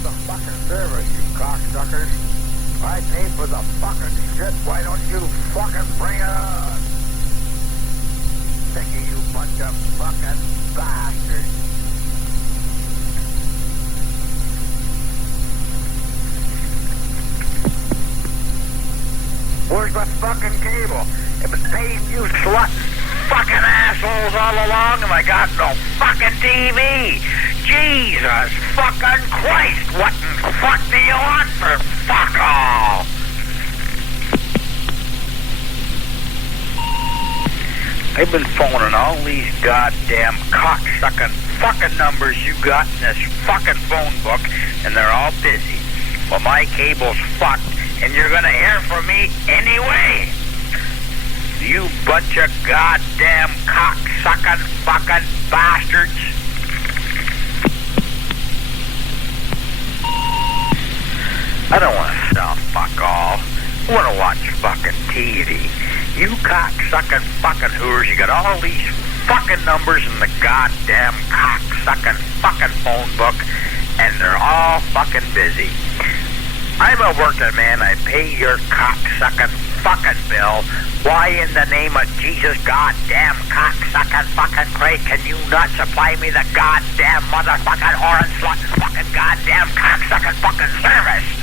Where's the fucking service, you cocksuckers? I paid for the fucking shit, why don't you fucking bring it on? Sick of you bunch of fucking bastards. Where's the fucking cable? I've been paying you slut fucking assholes all along and I got no fucking TV. Jesus fucking Christ, what in fuck do you want for fuck all? I've been phoning all these goddamn cocksucking fucking numbers you got in this fucking phone book and they're all busy. Well, my cable's fucked and you're gonna hear from me anyway. You bunch of goddamn cocksucking fucking bastards. I don't want to sound fuck all. I want to watch fucking TV. You cocksucking fucking hoors, you got all these fucking numbers in the goddamn cocksucking fucking phone book, and they're all fucking busy. I'm a working man. I pay your cocksucking fucking bill. Why in the name of Jesus goddamn cocksucking fucking Christ can you not supply me the goddamn motherfucking orange slut fucking goddamn cocksucking fucking service?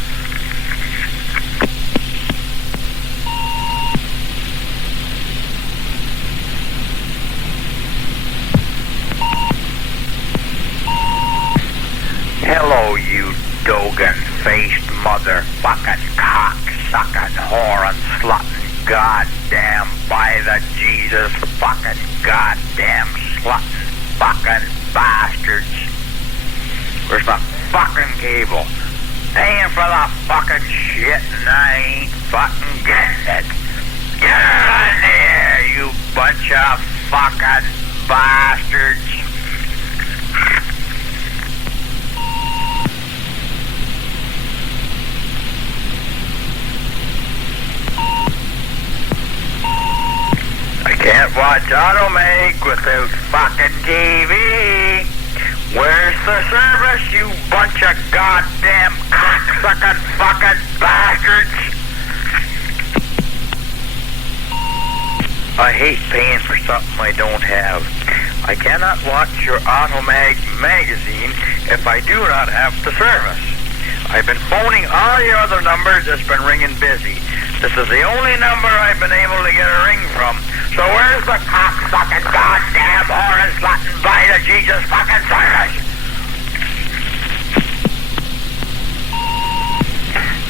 Hello, you Dogan-faced motherfucking cocksucking whore and slutting goddamn by the Jesus fucking goddamn slutting fucking bastards. Where's the fucking cable? Paying for the fucking shit and I ain't fucking getting it. Get out of here, you bunch of fucking bastards. I can't watch Automag without fucking TV. Where's the service, you bunch of goddamn cocksucking fucking bastards? I hate paying for something I don't have. I cannot watch your Automag magazine if I do not have the service. I've been phoning all your other numbers that's been ringing busy. This is the only number I've been able to get a ring from. So where's the cocksucking goddamn whore and slutting by the Jesus fucking service?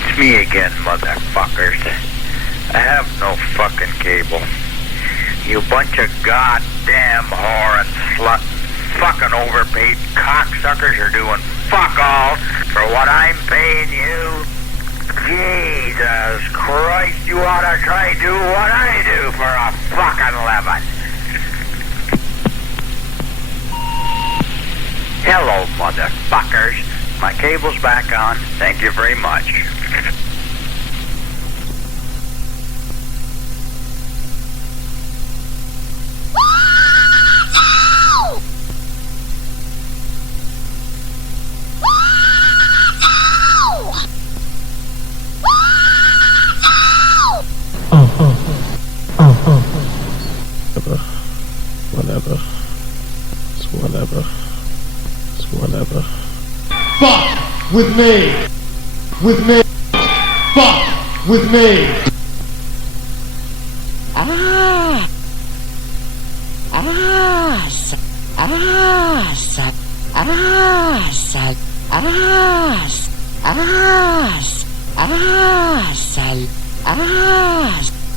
It's me again, motherfuckers. I have no fucking cable. You bunch of goddamn whore and slutting fucking overpaid cocksuckers are doing fuck all for what I'm paying you. Jesus Christ, you ought to try do what I do for a fucking living. Hello, motherfuckers. My cable's back on. Thank you very much. Whatever. It's whatever. It's whatever. Fuck with me. With me. Fuck with me. Ah.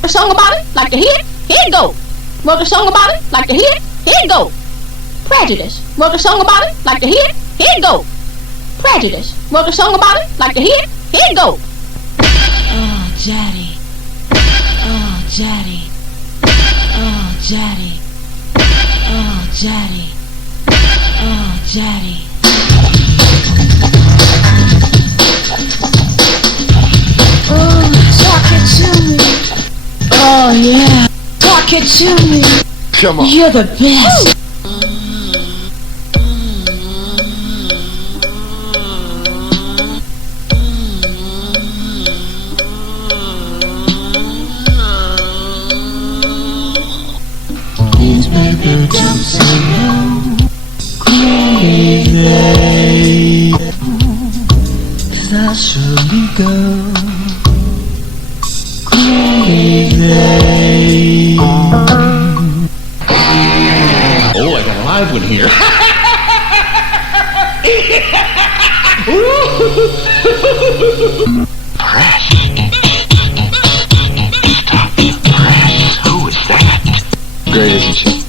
A song about it, like a hit, here it go. Wrote a song about it, like a hit, here it go. Prejudice. Wrote a song about it, like a hit, here it go. Prejudice. Wrote a song about it, like a hit, here it go. Oh, Daddy. Oh, Daddy. Oh, Daddy. Oh, Daddy. Oh, Daddy. Oh, talk it to me. Oh, yeah. Talk it to me. Come on. You're the best. live one here. Press. Stop. Press. Who is that? Great, isn't she?